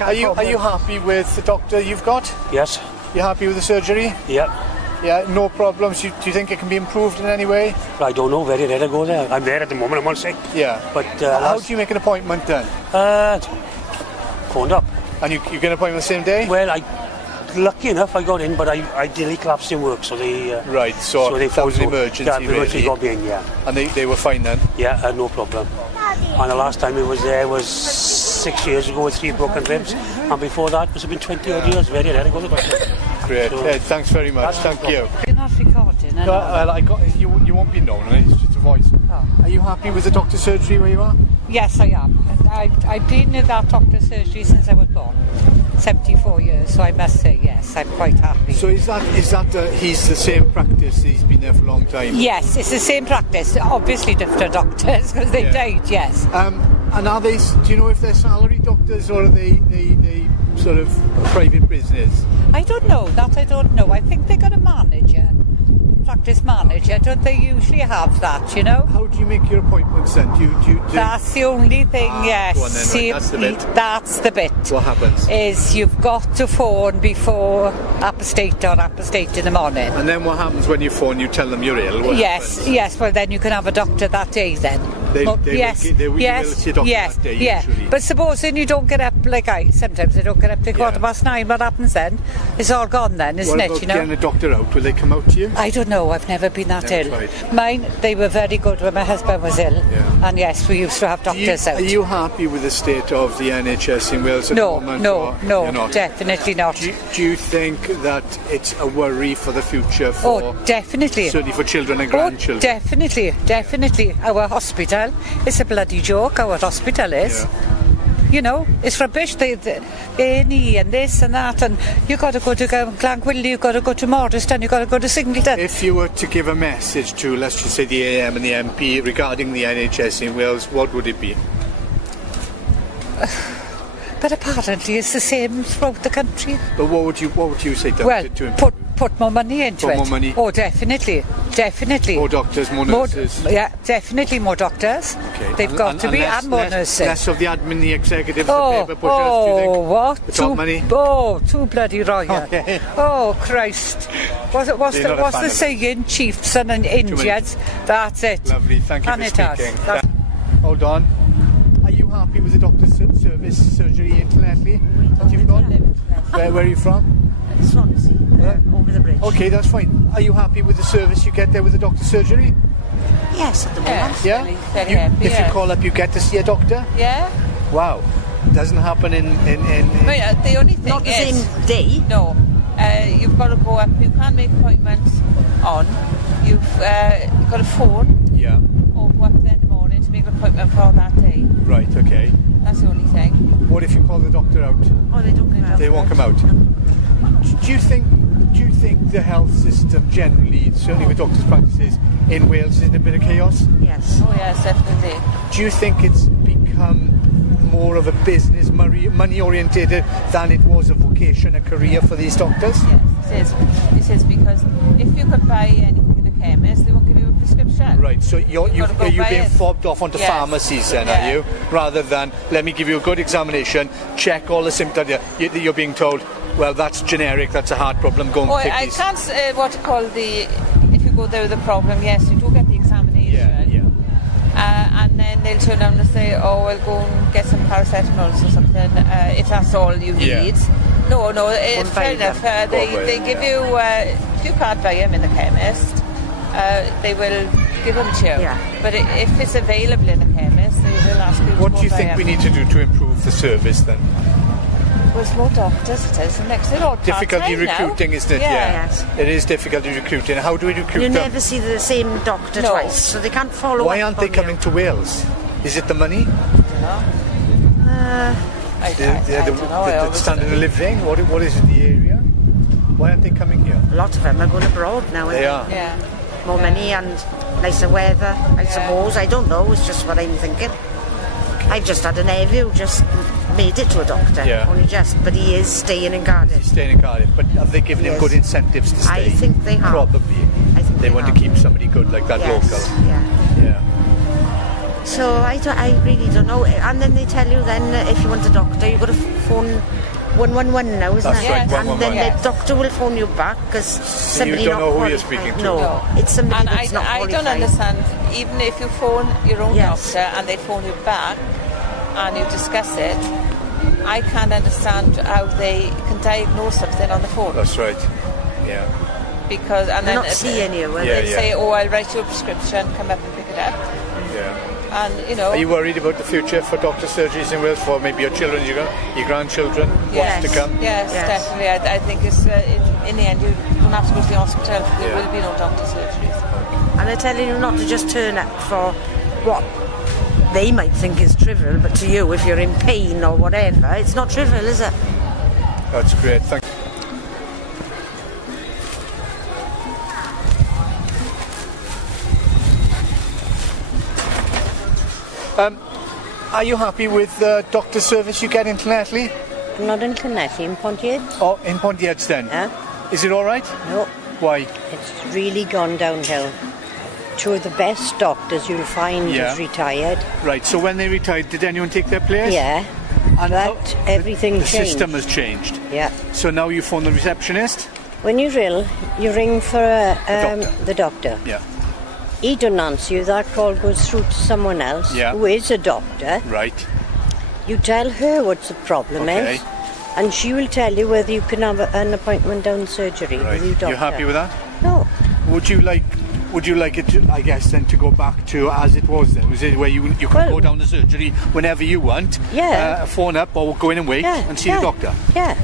Are you happy with the doctor you've got? Yes. You happy with the surgery? Yeah. Yeah, no problems. Do you think it can be improved in any way? I don't know. Very rare to go there. I'm there at the moment. I'm on sick. Yeah. But how do you make an appointment then? Phoned up. And you get an appointment the same day? Well, lucky enough, I got in, but I did collapse in work, so they. Right. So they that was an emergency. Yeah, emergency really. got me in. Yeah. And they were fine then? Yeah, no problem. And the last time it was there was 6 years ago with 3 broken ribs, and before that it must have been 20 odd years. Very rare to go to the doctor. Great. So, thanks very much. Thank you. You're not recording, No, I got you won't be known. It's just a voice. Oh. Are you happy with the doctor's surgery where you are? Yes, I am. I've been in that doctor's surgery since I was born. 74 years, so I must say yes, I'm quite happy. So is that he's the same practice? He's been there for a long time. Yes, it's the same practice. Obviously different doctors because they died. Yes. And are they? Do you know if they're salary doctors or are they sort of private business? I don't know. That I don't know. I think they got a manager, practice manager. Don't they usually have that? You know. How do you make your appointments then? Do you That's the only thing. Yes. Go on then, right, that's the bit. That's the bit. What happens? Is you've got to phone before appostate in the morning. And then what happens when you phone? You tell them you're ill. What happens? Yes. Well, then you can have a doctor that day. Then. They will see a doctor that day usually. But supposing you don't get up like sometimes I don't get up till 9:15. What happens then? It's all gone then, isn't what it? About you know. getting a doctor out? Will they come out to you? I don't know. I've never been that ill. Tried. Mine, they were very good when my husband was ill. Yeah. And yes, we used to have doctors out. Are you happy with the state of the NHS in Wales at the moment? No, you're not? definitely not. Do you think that it's a worry for the future? Definitely. Certainly for children and grandchildren. Definitely. Our hospital is a bloody joke. Our hospital is. Yeah. You know, it's rubbish. The A&E and this and that, and you got to go to Glangwilly, you got to go to Morriston, you got to go to Singleton. If you were to give a message to, let's just say, the AM and the MP regarding the NHS in Wales, what would it be? But apparently it's the same throughout the country. But what would you say to improve? Put more money into it. More money? Oh, definitely. More doctors, more nurses? Definitely more doctors. Okay. They've got to be, and more nurses. Less of the admin, the executives, the paper pushers, do you think? What? The top money? Too bloody royal. Okay. Oh, Christ. What's the saying? Chiefs and Indians. That's it. Lovely, thank you for speaking. Hold on. Are you happy with the doctor's service surgery in Llanelli that you've got? Where are you from? Swansea, over the bridge. Okay, that's fine. Are you happy with the service you get there with the doctor's surgery? Yes, at the moment. Yeah? Very happy, if you call up, you get to see a doctor? Yeah. Wow. Doesn't happen in But, the only thing Not the same day. No. You've got to go up. You can't make appointments on. You've got to phone. Yeah. Or go up there in the morning to make an appointment for that day. Right, okay. That's the only thing. What if you call the doctor out? Oh, they don't come out. They won't come out. Do you think the health system generally, certainly with doctors' practices in Wales, is in a bit of chaos? Yes. Oh yes, definitely. Do you think it's become more of a business, money orientated than it was a vocation, a career for these doctors? Yes, it is because if you could buy anything in the chemist, they won't give you a prescription. Right, so are you being fobbed off onto Yes. pharmacies then, are you? Rather than, let me give you a good examination, check all the symptoms, you're being told, well, that's generic, that's a heart problem, go and take I these. can't, if you go there with a problem, yes, you do get the examination. Yeah. And then they'll turn around and say, oh, well, go and get some paracetamol or something, if that's all you need. No, it's fair enough. They give you, if you can't buy them in the chemist, they will give them to you. Yeah. But if it's available in the chemist, they will ask you to What go do you buy think them. we need to do to improve the service then? There's more doctors, it is. They're all Difficulty part-time now. recruiting, isn't it? Yeah. Yes. It is difficulty recruiting. How do we recruit You them? never see the same doctor twice, so they can't follow Why up aren't they on coming to Wales? Is it the money? I don't know. The standard of living? What is it, the area? Why aren't they coming here? A lot of them are going abroad now. They are. Yeah. More money and nicer weather, I suppose. I don't know, it's just what I'm thinking. I've just had an interview, just made it to a doctor. Yeah. Only just, but he is staying in Cardiff. He's staying in Cardiff, but have they given him Yes. good incentives to stay? I think they have. Probably. I think They want to keep somebody good like that yes. local. Yeah. Yeah. So I really don't know. And then they tell you then if you want a doctor, you've got to phone 111 now, isn't That's it? right, 111. And then Yes. the doctor will phone you back because somebody you don't not know who you're qualified. speaking to. No, it's somebody And that's not I qualified. don't understand, even if you phone your own Yes. doctor and they phone you back and you discuss it, I can't understand how they can diagnose something on the phone. That's right. Yeah. Because and They're then not seeing you, will Yeah, they they? say, oh, I'll write you a prescription, come up and pick it up. Yeah. And, you know, Are you worried about the future for doctor surgeries in Wales, for maybe your children, your grandchildren, yes, what's to come? Yes, Yes. definitely. I think it's, in the end, you don't have to go to the hospital. There Yeah. will be no doctor surgeries. And they're telling you not to just turn up for what they might think is trivial, but to you, if you're in pain or whatever, it's not trivial, is it? That's great. Thank you. Are you happy with the doctor service you get in Llanelli? Not in Llanelli, in Pontiac. Or in Pontiac then? Yeah. Is it all right? No, Why? it's really gone downhill. Two of the best doctors you'll find Yeah. is retired. Right, so when they retired, did anyone take their place? Yeah, And but everything the changed. system has changed. Yeah. So now you phone the receptionist? When you're ill, you ring for doctor. the doctor. Yeah. He don't answer you. That call goes through to someone else Yeah. who is a doctor. Right. You tell her what the problem Okay. is, and she will tell you whether you can have an appointment down surgery Right. with your doctor. You happy with that? No. Would you like it, to, I guess, then to go back to as it was then? Was it where you can Well- go down the surgery whenever you want? Yeah. Phone up or go in and wait Yeah. and see yeah. the doctor? Yeah.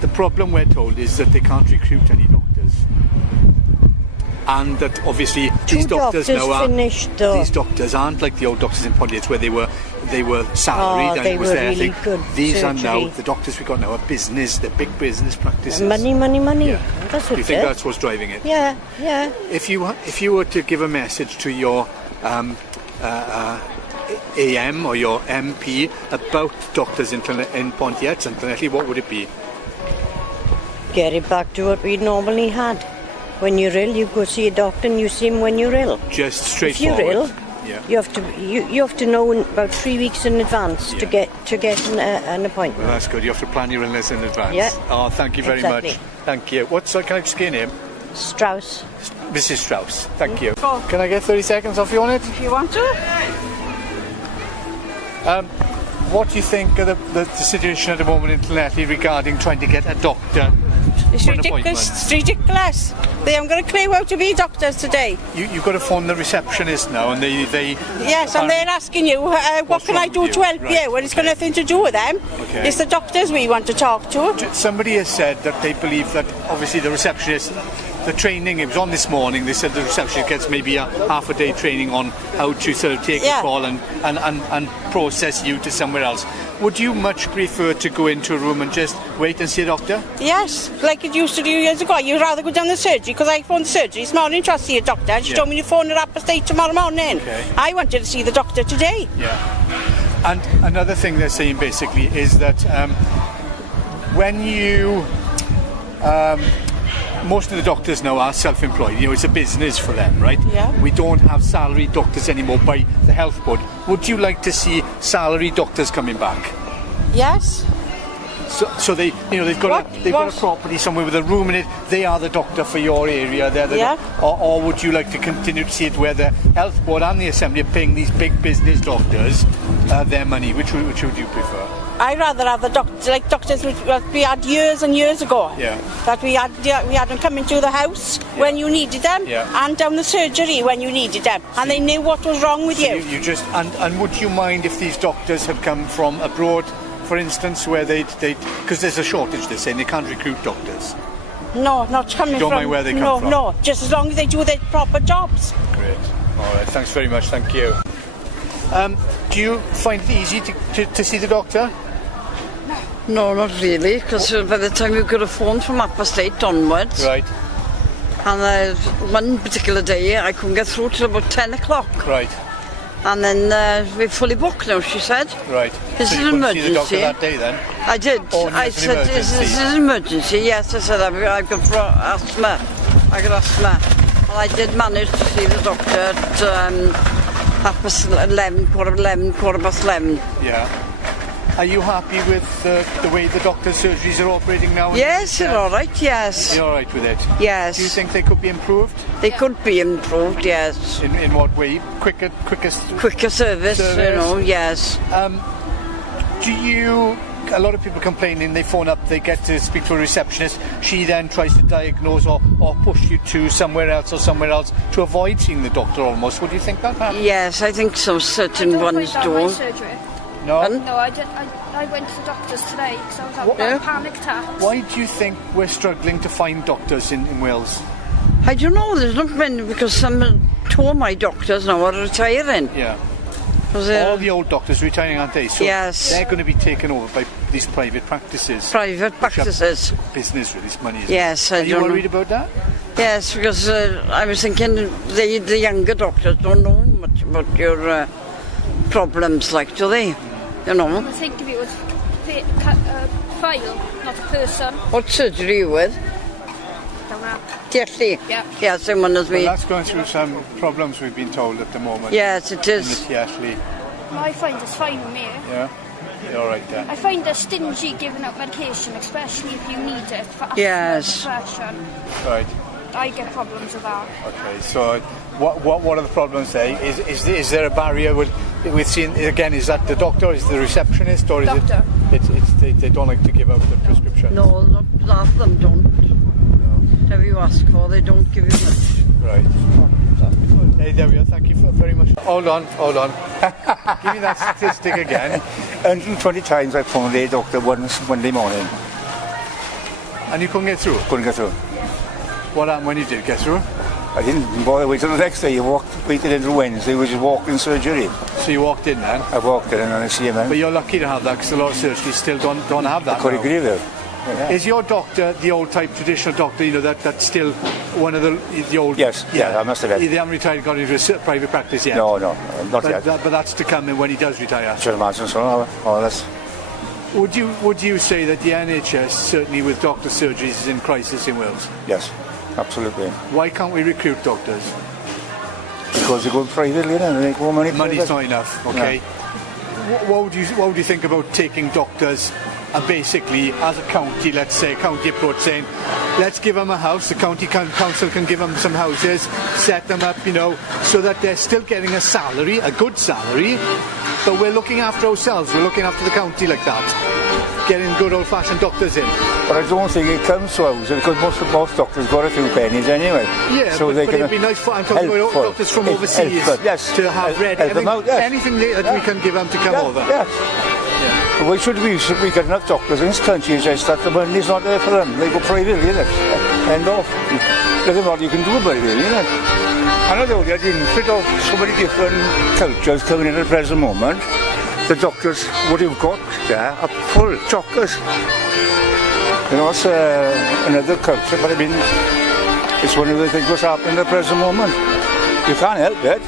The problem we're told is that they can't recruit any doctors. And that obviously these Two doctors doctors now are finished, though. these doctors aren't like the old doctors in Pontiac where they were salaried Oh, and they it was were their really thing. good These are now surgery. the doctors we got now are business, they're big business practices. Money, money, money. Yeah. That's Do what you it think is. that's what's driving it? Yeah, yeah. If you were to give a message to your AM or your MP about doctors in Pontiac and Llanelli, what would it be? Get it back to what we normally had. When you're ill, you go see a doctor and you see him when you're ill. Just If you're straightforward. ill, Yeah. you have to know in about 3 weeks in advance to Yeah. get an appointment. Well, that's good. You have to plan your illness in advance. Yeah. Oh, thank you very Exactly. much. Thank you. Can I just get your name? Strauss. Mrs. Strauss. Thank you. Can I get 30 seconds off you on it? If you want to. What do you think of the situation at the moment in Llanelli regarding trying to get a doctor? It's for an ridiculous. appointment? It's ridiculous. They haven't got a clue how to be doctors today. You've got to phone the receptionist now, and they Yes, and they're asking you, what What's can I wrong do with to you? help Right, you? Well, it's got okay. nothing to do with them. Okay. It's the doctors we want to talk to. Somebody has said that they believe that obviously the receptionist, the training, it was on this morning, they said the receptionist gets maybe a half a day training on how to sort of take Yeah. a call and process you to somewhere else. Would you much prefer to go into a room and just wait and see a doctor? Yes, like it used to do years ago. You'd rather go down the surgery because I phoned the surgery this morning to see a doctor. She Yeah. told me to phone her up at 8 tomorrow morning. Okay. I wanted to see the doctor today. Yeah. And another thing they're saying basically is that when you most of the doctors now are self-employed. You know, it's a business for them, right? Yeah. We don't have salaried doctors anymore by the health board. Would you like to see salaried doctors coming back? Yes. So they, you know, they've got a What? property somewhere with a room in it. They are the doctor for your area. They're the Yeah. or would you like to continue to see it where the health board and the assembly are paying these big business doctors their money? Which would you prefer? I'd rather have the doctors like doctors that we had years and years ago. Yeah. That we had them come into the house when you needed them, Yeah. and down the surgery when you needed them, and they knew what was wrong with So you. you just and would you mind if these doctors had come from abroad, for instance, where they because there's a shortage, they're saying they can't recruit doctors. No, not coming Don't from. mind where they come from. No, just as long as they do their proper jobs. Great. All right. Thanks very much. Thank you. Do you find it easy to see the doctor? No, not really, because by the time you've got a phone from 8:30 onwards, Right. and one particular day I couldn't get through till about 10 o'clock, Right. and then we're fully booked now, she said. Right. Is so it you an couldn't see the doctor emergency? that day then? I did. Oh, and I it's an said, is this emergency. an emergency? Yes, I said, I've got asthma. I got asthma. And I did manage to see the doctor at 11, quarter past 11. Yeah. Are you happy with the way the doctor's surgeries are operating now? Yes, they're all right, yes. You're all right with it? Yes. Do you think they could be improved? They could be improved, yes. In what way? Quicker service, you know, yes. A lot of people complaining, they phone up, they get to speak to a receptionist, she then tries to diagnose or push you to somewhere else to avoid seeing the doctor almost. Would you think that happens? Yes, I think some certain ones do. No? No, I didn't. I went to the doctors today because I was having panic attacks. Why do you think we're struggling to find doctors in Wales? I don't know, there's not many, because two of my doctors now are retiring. Yeah. All the old doctors retiring, aren't they? So yes. They're going to be taken over by these private practices. Private practices. Business with this money. Yes, Are you worried about that? Yes, because I was thinking the younger doctors don't know much about your problems, like, do they? You know? I think if it was a file, not a person. What surgery are you with? Don't know. Thsi? Yeah. Yeah, someone has me. That's going through some problems, we've been told, at the moment. Yes, it is. I find it's fine with me. Yeah? You're all right then. I find they're stingy giving out medication, especially if you need it for yes. depression. Right. I get problems with that. Okay, so what are the problems there? Is there a barrier with seeing, again, is that the doctor, is the receptionist, or is doctor. they don't like to give out the prescription? No, not of them don't. No. Whatever you ask for, they don't give you much. Right. Hey, there we are. Thank you very much. Hold on. Give me that statistic again. 120 times I phoned the doctor once Monday morning. And you couldn't get through? Couldn't get through. What happened when you did get through? I didn't bother waiting till the next day. Waited until Wednesday, which is walk-in surgery. So you walked in then? I walked in and I see him then. But you're lucky to have that, because a lot of surgeries still don't have that. I could agree with you. Yeah. Is your doctor the old type traditional doctor, you know, that's still one of the old... Yes, yeah, I must have been. They haven't retired, got into a private practice yet? No, not yet. But that's to come in when he does retire? Should imagine so, more or less. Would you say that the NHS, certainly with doctor surgeries, is in crisis in Wales? Yes, absolutely. Why can't we recruit doctors? Because they go privately and they make more money. Money's not enough, okay. No. What would you think about taking doctors and basically, as a county, let's say, county approach, saying, let's give them a house, the county council can give them some houses, set them up, you know, so that they're still getting a salary, a good salary, but we're looking after ourselves, we're looking after the county like that, getting good old-fashioned doctors in. But I don't think it comes to us, because most doctors got a few pennies anyway. Yeah, so but it'd be nice for, I'm talking about doctors from overseas, to have ready, anything that we can give them to come over. Yes. Yeah. Why should we get enough doctors in this country? It's just that the money's not there for them. They go privately, isn't it? End off. There's not you can do about it, really, isn't it? I know they're getting rid of so many different cultures coming in at the present moment. The doctors, what you've got there, are full doctors. You know, it's another culture, but I mean, it's one of the things what's happening at the present moment. You can't help it.